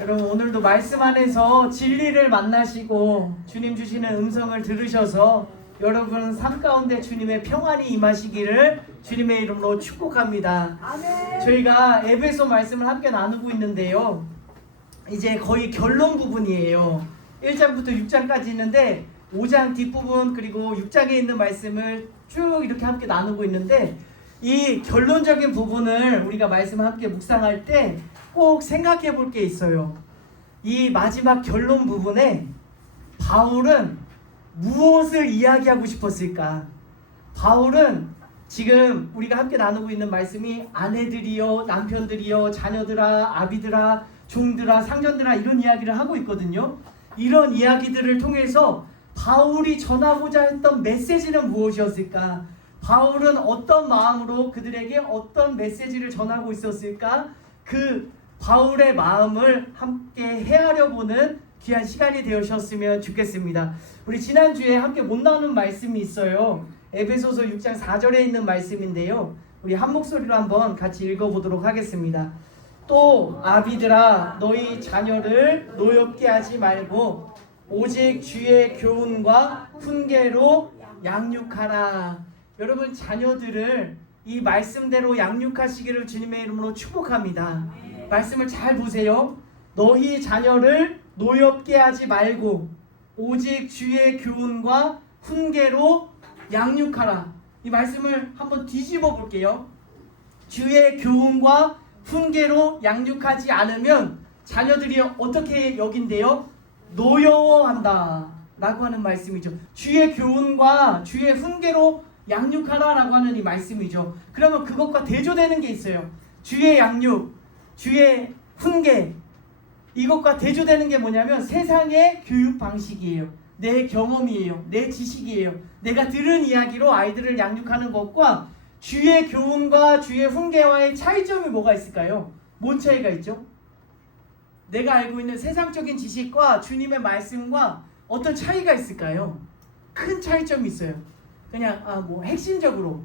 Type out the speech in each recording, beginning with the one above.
여러분 오늘도 말씀 안에서 진리를 만나시고 주님 주시는 음성을 들으셔서 여러분 삶 가운데 주님의 평안이 임하시기를 주님의 이름으로 축복합니다. 아멘. 저희가 에베소 말씀을 함께 나누고 있는데요, 이제 거의 결론 부분이에요. 1장부터 6장까지 있는데 5장 뒷부분 그리고 6장에 있는 말씀을 쭉 이렇게 함께 나누고 있는데, 이 결론적인 부분을 우리가 말씀 함께 묵상할 때 꼭 생각해 볼 게 있어요. 이 마지막 결론 부분에 바울은 무엇을 이야기하고 싶었을까? 바울은 지금 우리가 함께 나누고 있는 말씀이 아내들이여, 남편들이여, 자녀들아, 아비들아, 종들아, 상전들아, 이런 이야기를 하고 있거든요. 이런 이야기들을 통해서 바울이 전하고자 했던 메시지는 무엇이었을까? 바울은 어떤 마음으로 그들에게 어떤 메시지를 전하고 있었을까? 그 바울의 마음을 함께 헤아려 보는 귀한 시간이 되셨으면 좋겠습니다. 우리 지난주에 함께 못 나눈 말씀이 있어요. 에베소서 6장 4절에 있는 말씀인데요, 우리 한 목소리로 한번 같이 읽어보도록 하겠습니다. 또 아비들아, 너희 자녀를 노엽게 하지 말고 오직 주의 교훈과 훈계로 양육하라. 여러분, 자녀들을 이 말씀대로 양육하시기를 주님의 이름으로 축복합니다. 말씀을 잘 보세요. 너희 자녀를 노엽게 하지 말고 오직 주의 교훈과 훈계로 양육하라. 이 말씀을 한번 뒤집어 볼게요. 주의 교훈과 훈계로 양육하지 않으면 자녀들이 어떻게 여긴대요? 노여워한다 라고 하는 말씀이죠. 주의 교훈과 주의 훈계로 양육하라 라고 하는 이 말씀이죠. 그러면 그것과 대조되는 게 있어요. 주의 양육, 주의 훈계, 이것과 대조되는 게 뭐냐면 세상의 교육 방식이에요. 내 경험이에요. 내 지식이에요. 내가 들은 이야기로 아이들을 양육하는 것과 주의 교훈과 주의 훈계와의 차이점이 뭐가 있을까요? 뭔 차이가 있죠? 내가 알고 있는 세상적인 지식과 주님의 말씀과 어떤 차이가 있을까요? 큰 차이점이 있어요. 그냥 뭐 핵심적으로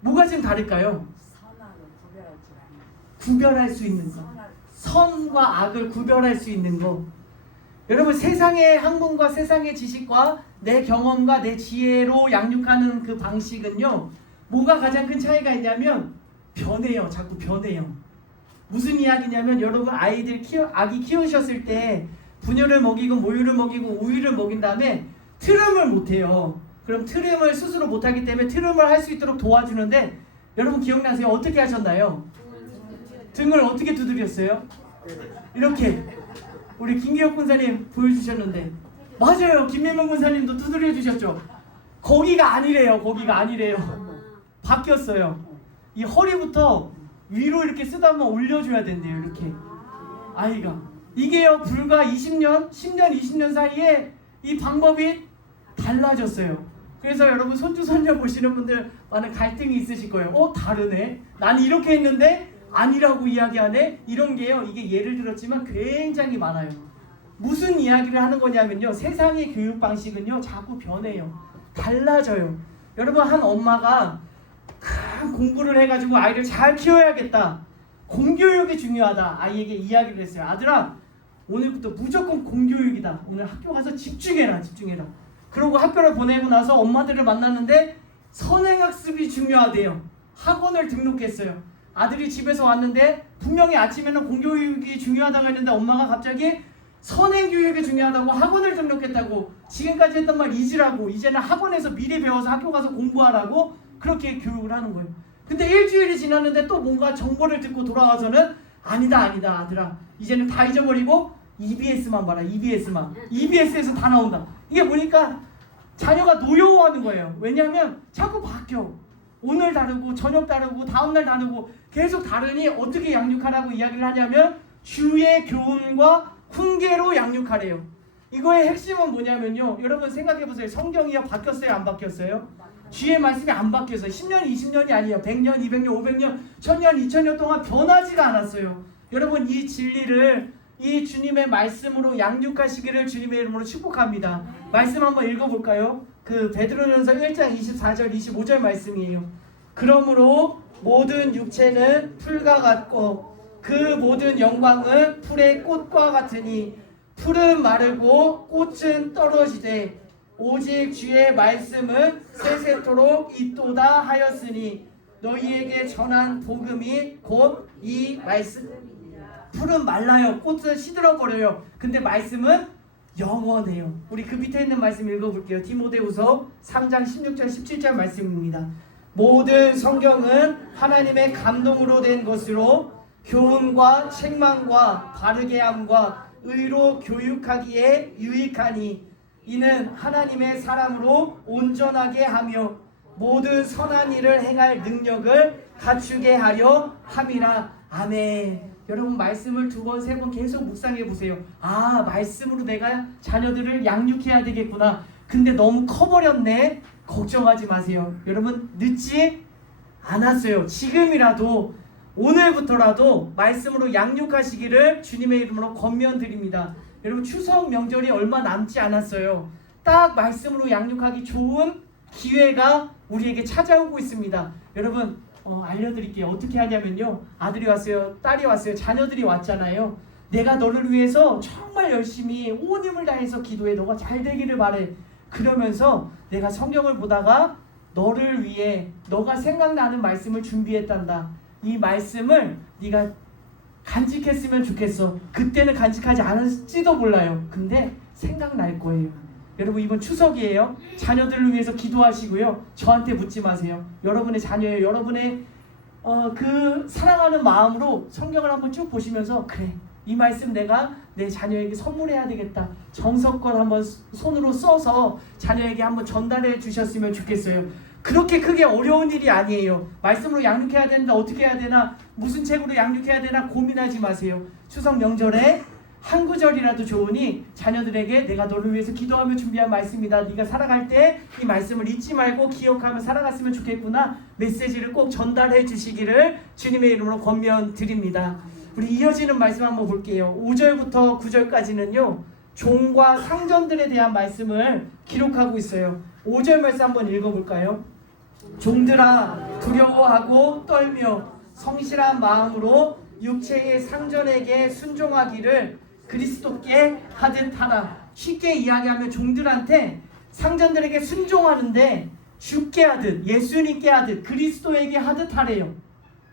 뭐가 좀 다를까요? 구별할 수 있는 거, 선과 악을 구별할 수 있는 거. 여러분, 세상의 학문과 세상의 지식과 내 경험과 내 지혜로 양육하는 그 방식은요, 뭐가 가장 큰 차이가 있냐면 변해요. 자꾸 변해요. 무슨 이야기냐면, 여러분 아기 키우셨을 때 분유를 먹이고 모유를 먹이고 우유를 먹인 다음에 트름을 못해요. 그럼 트름을 스스로 못하기 때문에 트름을 할 수 있도록 도와주는데, 여러분 기억나세요? 어떻게 하셨나요? 등을 어떻게 두드렸어요? 이렇게. 우리 김기혁 군사님 보여주셨는데, 맞아요. 김민문 군사님도 두드려 주셨죠. 거기가 아니래요. 거기가 아니래요. 바뀌었어요. 이 허리부터 위로 이렇게 쓰다 한번 올려줘야 된대요. 이렇게 아이가. 이게요, 불과 20년, 10년, 20년 사이에 이 방법이 달라졌어요. 그래서 여러분 손주 손녀 보시는 분들 많은 갈등이 있으실 거예요. 다르네. 나는 이렇게 했는데 아니라고 이야기하네. 이런 게요, 이게 예를 들었지만 굉장히 많아요. 무슨 이야기를 하는 거냐면요, 세상의 교육 방식은요 자꾸 변해요. 달라져요. 여러분, 한 엄마가 큰 공부를 해가지고 아이를 잘 키워야겠다, 공교육이 중요하다, 아이에게 이야기를 했어요. 아들아, 오늘부터 무조건 공교육이다. 오늘 학교 가서 집중해라. 그러고 학교를 보내고 나서 엄마들을 만났는데 선행학습이 중요하대요. 학원을 등록했어요. 아들이 집에서 왔는데 분명히 아침에는 공교육이 중요하다고 했는데 엄마가 갑자기 선행교육이 중요하다고 학원을 등록했다고, 지금까지 했던 말 잊으라고, 이제는 학원에서 미리 배워서 학교 가서 공부하라고 그렇게 교육을 하는 거예요. 근데 일주일이 지났는데 또 뭔가 정보를 듣고 돌아와서는 아니다 아들아, 이제는 다 잊어버리고 EBS만 봐라. EBS에서 다 나온다. 이게 보니까 자녀가 노여워하는 거예요. 왜냐하면 자꾸 바뀌어. 오늘 다르고 저녁 다르고 다음날 다르고 계속 다르니 어떻게 양육하라고 이야기를 하냐면 주의 교훈과 훈계로 양육하래요. 이거의 핵심은 뭐냐면요, 여러분 생각해보세요. 성경이요, 바뀌었어요 안 바뀌었어요? 주의 말씀이 안 바뀌었어요. 10년 20년이 아니에요. 100년 200년 500년 1000년 2000년 동안 변하지가 않았어요. 여러분, 이 진리를 이 주님의 말씀으로 양육하시기를 주님의 이름으로 축복합니다. 말씀 한번 읽어볼까요? 그 베드로전서 1장 24절 25절 말씀이에요. 그러므로 모든 육체는 풀과 같고 그 모든 영광은 풀의 꽃과 같으니 풀은 마르고 꽃은 떨어지되 오직 주의 말씀은 세세토록 있도다 하였으니 너희에게 전한 복음이 곧 이 말씀. 풀은 말라요. 꽃은 시들어버려요. 근데 말씀은 영원해요. 우리 그 밑에 있는 말씀 읽어볼게요. 디모데후서 3장 16절 17절 말씀입니다. 모든 성경은 하나님의 감동으로 된 것으로 교훈과 책망과 바르게 함과 의로 교육하기에 유익하니 이는 하나님의 사람으로 온전하게 하며 모든 선한 일을 행할 능력을 갖추게 하려 함이라. 아멘. 여러분 말씀을 2번, 3번 계속 묵상해 보세요. 아, 말씀으로 내가 자녀들을 양육해야 되겠구나. 근데 너무 커버렸네. 걱정하지 마세요. 여러분 늦지 않았어요. 지금이라도 오늘부터라도 말씀으로 양육하시기를 주님의 이름으로 권면드립니다. 여러분 추석 명절이 얼마 남지 않았어요. 딱 말씀으로 양육하기 좋은 기회가 우리에게 찾아오고 있습니다. 여러분 알려드릴게요. 어떻게 하냐면요. 아들이 왔어요. 딸이 왔어요. 자녀들이 왔잖아요. 내가 너를 위해서 정말 열심히 온 힘을 다해서 기도해. 너가 잘 되기를 바래. 그러면서 내가 성경을 보다가 너를 위해 너가 생각나는 말씀을 준비했단다. 이 말씀을 네가 간직했으면 좋겠어. 그때는 간직하지 않을지도 몰라요. 근데 생각날 거예요. 여러분 이번 추석이에요. 자녀들을 위해서 기도하시고요. 저한테 묻지 마세요. 여러분의 자녀예요. 여러분의 그 사랑하는 마음으로 성경을 한번 쭉 보시면서 그래 이 말씀 내가 내 자녀에게 선물해야 되겠다. 정성껏 한번 손으로 써서 자녀에게 한번 전달해 주셨으면 좋겠어요. 그렇게 크게 어려운 일이 아니에요. 말씀으로 양육해야 된다. 어떻게 해야 되나 무슨 책으로 양육해야 되나 고민하지 마세요. 추석 명절에 한 구절이라도 좋으니 자녀들에게 내가 너를 위해서 기도하며 준비한 말씀이다. 네가 살아갈 때 이 말씀을 잊지 말고 기억하며 살아갔으면 좋겠구나. 메시지를 꼭 전달해 주시기를 주님의 이름으로 권면드립니다. 우리 이어지는 말씀 한번 볼게요. 5절부터 9절까지는요. 종과 상전들에 대한 말씀을 기록하고 있어요. 5절 말씀 한번 읽어볼까요? 종들아 두려워하고 떨며 성실한 마음으로 육체의 상전에게 순종하기를 그리스도께 하듯 하라. 쉽게 이야기하면 종들한테 상전들에게 순종하는데 주께 하듯 예수님께 하듯 그리스도에게 하듯 하래요.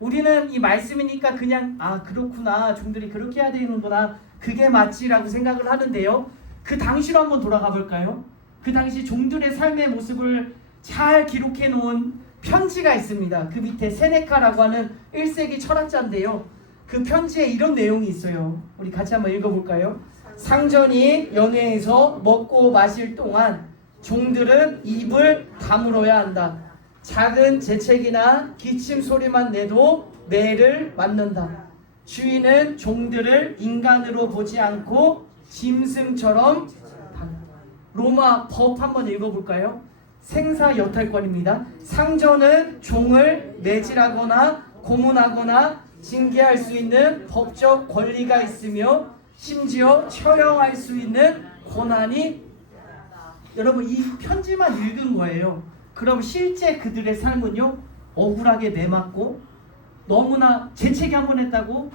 우리는 이 말씀이니까 그냥 아 그렇구나 종들이 그렇게 해야 되는구나 그게 맞지라고 생각을 하는데요. 그 당시로 한번 돌아가 볼까요? 그 당시 종들의 삶의 모습을 잘 기록해 놓은 편지가 있습니다. 그 밑에 세네카라고 하는 1세기 철학자인데요. 그 편지에 이런 내용이 있어요. 우리 같이 한번 읽어볼까요? 상전이 연회에서 먹고 마실 동안 종들은 입을 다물어야 한다. 작은 재채기나 기침 소리만 내도 매를 맞는다. 주인은 종들을 인간으로 보지 않고 짐승처럼. 로마 법 한번 읽어볼까요? 생사여탈권입니다. 상전은 종을 매질하거나 고문하거나 징계할 수 있는 법적 권리가 있으며 심지어 처형할 수 있는 권한이. 여러분 이 편지만 읽은 거예요. 그럼 실제 그들의 삶은요 억울하게 매맞고 너무나 재채기 한 번 했다고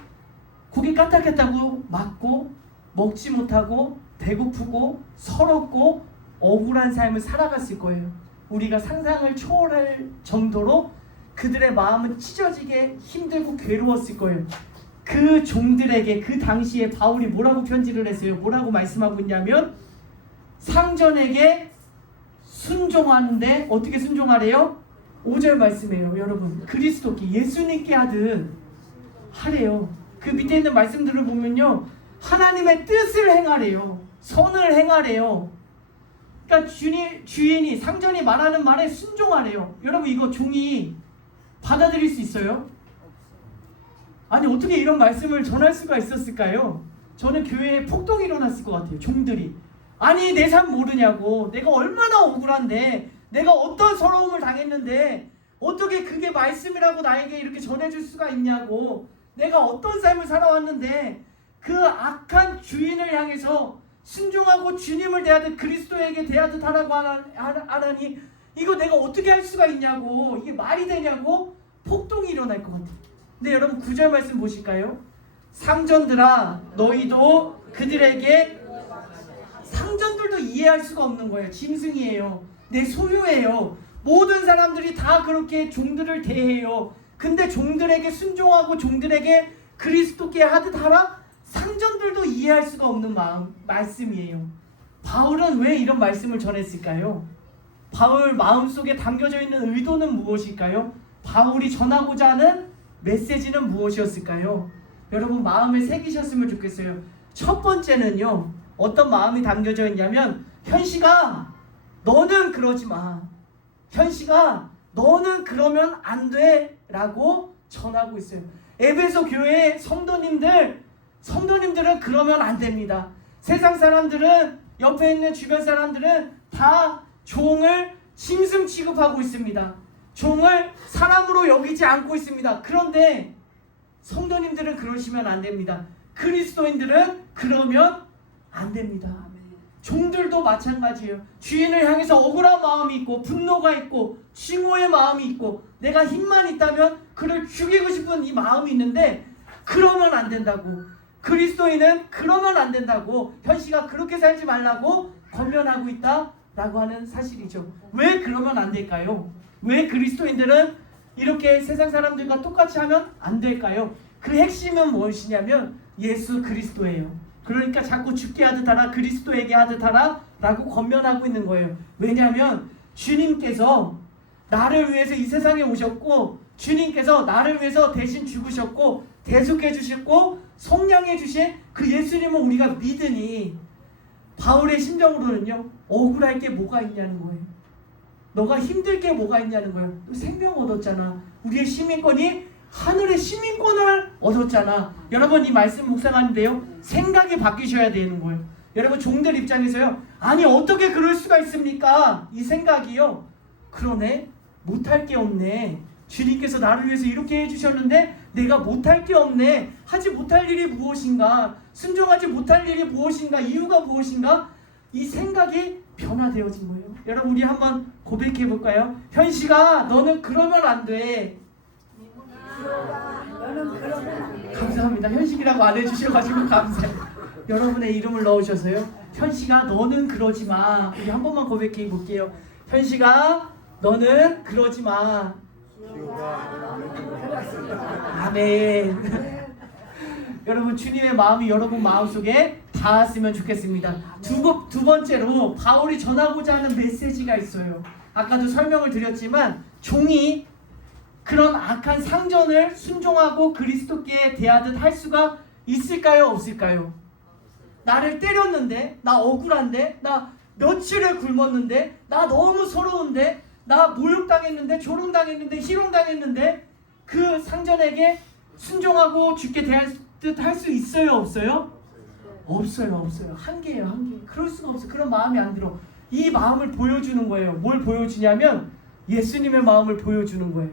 고기 까딱했다고 맞고 먹지 못하고 배고프고 서럽고 억울한 삶을 살아갔을 거예요. 우리가 상상을 초월할 정도로 그들의 마음은 찢어지게 힘들고 괴로웠을 거예요. 그 종들에게 그 당시에 바울이 뭐라고 편지를 했어요? 뭐라고 말씀하고 있냐면 상전에게 순종하는데 어떻게 순종하래요? 5절 말씀이에요. 여러분 그리스도께 예수님께 하듯 하래요. 그 밑에 있는 말씀들을 보면요 하나님의 뜻을 행하래요. 선을 행하래요. 그러니까 주인이 상전이 말하는 말에 순종하래요. 여러분 이거 종이 받아들일 수 있어요? 아니 어떻게 이런 말씀을 전할 수가 있었을까요? 저는 교회에 폭동이 일어났을 것 같아요. 종들이 아니 내 삶 모르냐고 내가 얼마나 억울한데 내가 어떤 서러움을 당했는데 어떻게 그게 말씀이라고 나에게 이렇게 전해줄 수가 있냐고 내가 어떤 삶을 살아왔는데 그 악한 주인을 향해서 순종하고 주님을 대하듯 그리스도에게 대하듯 하라고 하라니 이거 내가 어떻게 할 수가 있냐고 이게 말이 되냐고 폭동이 일어날 것 같아요. 근데 여러분 9절 말씀 보실까요? 상전들아 너희도 그들에게, 상전들도 이해할 수가 없는 거예요. 짐승이에요. 내 소유예요. 모든 사람들이 다 그렇게 종들을 대해요. 근데 종들에게 순종하고 종들에게 그리스도께 하듯 하라? 상전들도 이해할 수가 없는 말씀이에요. 바울은 왜 이런 말씀을 전했을까요? 바울 마음속에 담겨져 있는 의도는 무엇일까요? 바울이 전하고자 하는 메시지는 무엇이었을까요? 여러분 마음에 새기셨으면 좋겠어요. 첫 번째는요, 어떤 마음이 담겨져 있냐면, 현식아 너는 그러지 마, 현식아 너는 그러면 안 돼 라고 전하고 있어요. 에베소 교회 성도님들은 그러면 안 됩니다. 세상 사람들은, 옆에 있는 주변 사람들은 다 종을 짐승 취급하고 있습니다. 종을 사람으로 여기지 않고 있습니다. 그런데 성도님들은 그러시면 안 됩니다. 그리스도인들은 그러면 안 됩니다. 종들도 마찬가지예요. 주인을 향해서 억울한 마음이 있고 분노가 있고 증오의 마음이 있고 내가 힘만 있다면 그를 죽이고 싶은 이 마음이 있는데, 그러면 안 된다고, 그리스도인은 그러면 안 된다고, 현씨가 그렇게 살지 말라고 권면하고 있다라고 하는 사실이죠. 왜 그러면 안 될까요? 왜 그리스도인들은 이렇게 세상 사람들과 똑같이 하면 안 될까요? 그 핵심은 무엇이냐면 예수 그리스도예요. 그러니까 자꾸 죽게 하듯 하라, 그리스도에게 하듯 하라 라고 권면하고 있는 거예요. 왜냐하면 주님께서 나를 위해서 이 세상에 오셨고, 주님께서 나를 위해서 대신 죽으셨고 대속해 주셨고 성량해 주신 그 예수님을 우리가 믿으니, 바울의 심정으로는요, 억울할 게 뭐가 있냐는 거예요. 너가 힘들 게 뭐가 있냐는 거예요. 생명 얻었잖아. 우리의 시민권이 하늘의 시민권을 얻었잖아. 여러분 이 말씀 묵상하는데요, 생각이 바뀌셔야 되는 거예요. 여러분 종들 입장에서요, 아니 어떻게 그럴 수가 있습니까? 이 생각이요, 그러네, 못할 게 없네. 주님께서 나를 위해서 이렇게 해주셨는데 내가 못할 게 없네. 하지 못할 일이 무엇인가? 순종하지 못할 일이 무엇인가? 이유가 무엇인가? 이 생각이 변화되어진 거예요. 여러분 우리 한번 고백해 볼까요? 현씨가 너는 그러면 안 돼. 감사합니다. 현식이라고 안 해주셔가지고 감사해요. 여러분의 이름을 넣으셔서요, 현식아 너는 그러지 마. 우리 한 번만 고백해 볼게요. 현식아 너는 그러지 마. 아멘. 여러분 주님의 마음이 여러분 마음속에 닿았으면 좋겠습니다. 두 번째로 바울이 전하고자 하는 메시지가 있어요. 아까도 설명을 드렸지만 종이 그런 악한 상전을 순종하고 그리스도께 대하듯 할 수가 있을까요? 없을까요? 나를 때렸는데, 나 억울한데, 나 며칠을 굶었는데, 나 너무 서러운데, 나 모욕당했는데, 조롱당했는데, 희롱당했는데, 그 상전에게 순종하고 죽게 대하듯 할 수 있어요? 없어요? 없어요. 한계예요, 한계. 그럴 수가 없어요. 그런 마음이 안 들어. 이 마음을 보여주는 거예요. 뭘 보여주냐면 예수님의 마음을 보여주는 거예요.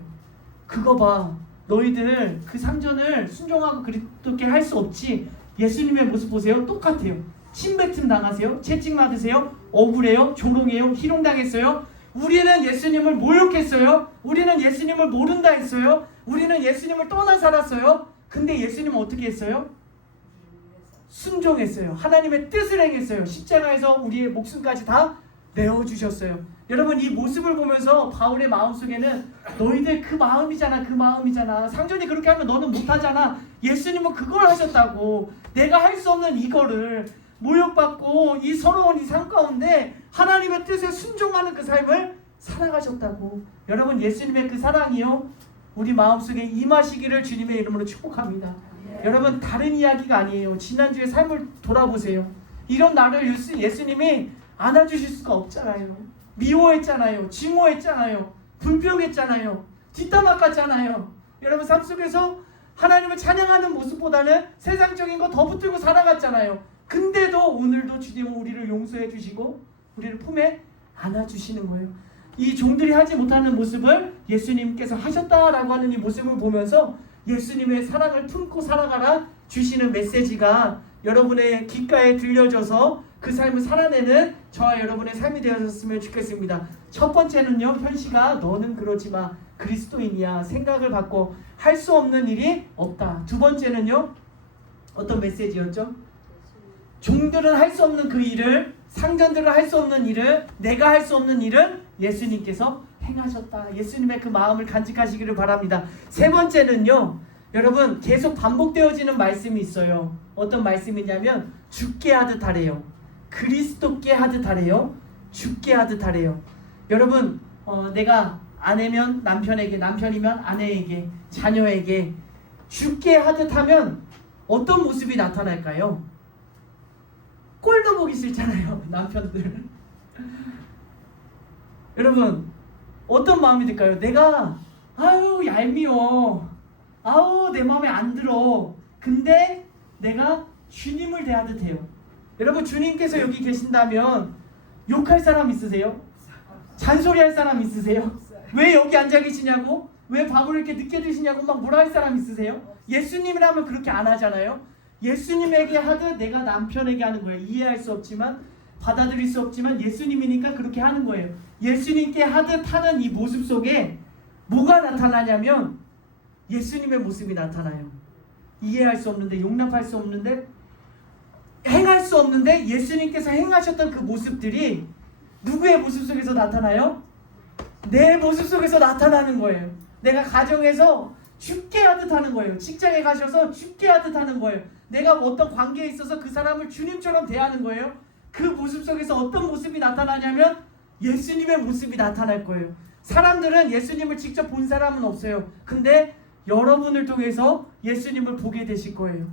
그거 봐, 너희들 그 상전을 순종하고 그리스도께 할 수 없지. 예수님의 모습 보세요. 똑같아요. 침뱉음 당하세요. 채찍 맞으세요. 억울해요. 조롱해요. 희롱당했어요. 우리는 예수님을 모욕했어요. 우리는 예수님을 모른다 했어요. 우리는 예수님을 떠나 살았어요. 근데 예수님은 어떻게 했어요? 순종했어요. 하나님의 뜻을 행했어요. 십자가에서 우리의 목숨까지 다 내어주셨어요. 여러분 이 모습을 보면서 바울의 마음속에는 너희들 그 마음이잖아. 상전이 그렇게 하면 너는 못하잖아. 예수님은 그걸 하셨다고. 내가 할 수 없는 이거를, 모욕받고 이 서러운 이 삶 가운데 하나님의 뜻에 순종하는 그 삶을 살아가셨다고. 여러분 예수님의 그 사랑이요, 우리 마음속에 임하시기를 주님의 이름으로 축복합니다. 여러분 다른 이야기가 아니에요. 지난주의 삶을 돌아보세요. 이런 나를 예수님이 안아주실 수가 없잖아요. 미워했잖아요. 증오했잖아요. 불평했잖아요. 뒷담 깎았잖아요. 여러분 삶 속에서 하나님을 찬양하는 모습보다는 세상적인 거 더 붙들고 살아갔잖아요. 근데도 오늘도 주님은 우리를 용서해 주시고 우리를 품에 안아주시는 거예요. 이 종들이 하지 못하는 모습을 예수님께서 하셨다라고 하는 이 모습을 보면서 예수님의 사랑을 품고 살아가라 주시는 메시지가 여러분의 귓가에 들려져서 그 삶을 살아내는 저와 여러분의 삶이 되었으면 좋겠습니다. 첫 번째는요, 현씨가 너는 그러지 마. 그리스도인이야. 생각을 바꿔. 할 수 없는 일이 없다. 두 번째는요, 어떤 메시지였죠? 종들은 할 수 없는 그 일을, 상전들은 할 수 없는 일을, 내가 할 수 없는 일을 예수님께서 행하셨다. 예수님의 그 마음을 간직하시기를 바랍니다. 세 번째는요, 여러분 계속 반복되어지는 말씀이 있어요. 어떤 말씀이냐면 죽게 하듯 하래요. 그리스도께 하듯 하래요. 죽게 하듯 하래요. 여러분 내가 아내면 남편에게, 남편이면 아내에게, 자녀에게 죽게 하듯 하면 어떤 모습이 나타날까요? 꼴도 보기 싫잖아요, 남편들. 여러분 어떤 마음이 들까요? 내가 아유 얄미워, 아우 내 마음에 안 들어. 근데 내가 주님을 대하듯 해요. 여러분 주님께서 여기 계신다면 욕할 사람 있으세요? 잔소리할 사람 있으세요? 왜 여기 앉아 계시냐고? 왜 밥을 이렇게 늦게 드시냐고 막 뭐라 할 사람 있으세요? 예수님이라면 그렇게 안 하잖아요. 예수님에게 하듯 내가 남편에게 하는 거예요. 이해할 수 없지만, 받아들일 수 없지만 예수님이니까 그렇게 하는 거예요. 예수님께 하듯 하는 이 모습 속에 뭐가 나타나냐면 예수님의 모습이 나타나요. 이해할 수 없는데, 용납할 수 없는데, 행할 수 없는데 예수님께서 행하셨던 그 모습들이 누구의 모습 속에서 나타나요? 내 모습 속에서 나타나는 거예요. 내가 가정에서 죽게 하듯 하는 거예요. 직장에 가셔서 죽게 하듯 하는 거예요. 내가 어떤 관계에 있어서 그 사람을 주님처럼 대하는 거예요. 그 모습 속에서 어떤 모습이 나타나냐면 예수님의 모습이 나타날 거예요. 사람들은 예수님을 직접 본 사람은 없어요. 근데 여러분을 통해서 예수님을 보게 되실 거예요.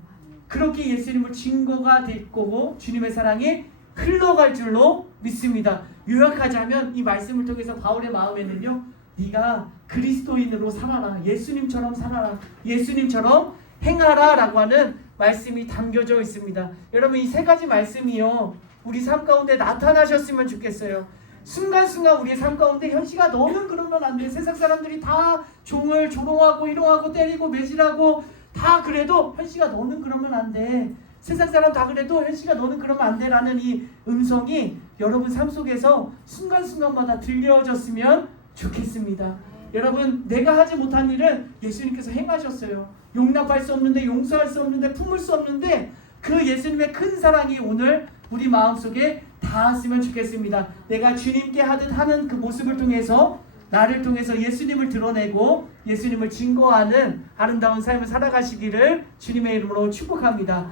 그렇게 예수님을 증거가 될 거고 주님의 사랑이 흘러갈 줄로 믿습니다. 요약하자면 이 말씀을 통해서 바울의 마음에는요, 네가 그리스도인으로 살아라, 예수님처럼 살아라, 예수님처럼 행하라 라고 하는 말씀이 담겨져 있습니다. 여러분 이 세 가지 말씀이요 우리 삶 가운데 나타나셨으면 좋겠어요. 순간순간 우리의 삶 가운데 현시가 너는 그러면 안 돼. 세상 사람들이 다 종을 조롱하고 희롱하고 때리고 매질하고 다 그래도 현시가 너는 그러면 안 돼. 세상 사람 다 그래도 현시가 너는 그러면 안 돼 라는 이 음성이 여러분 삶 속에서 순간순간마다 들려졌으면 좋겠습니다. 여러분 내가 하지 못한 일은 예수님께서 행하셨어요. 용납할 수 없는데, 용서할 수 없는데, 품을 수 없는데 그 예수님의 큰 사랑이 오늘 우리 마음속에 닿았으면 좋겠습니다. 내가 주님께 하듯 하는 그 모습을 통해서, 나를 통해서 예수님을 드러내고 예수님을 증거하는 아름다운 삶을 살아가시기를 주님의 이름으로 축복합니다.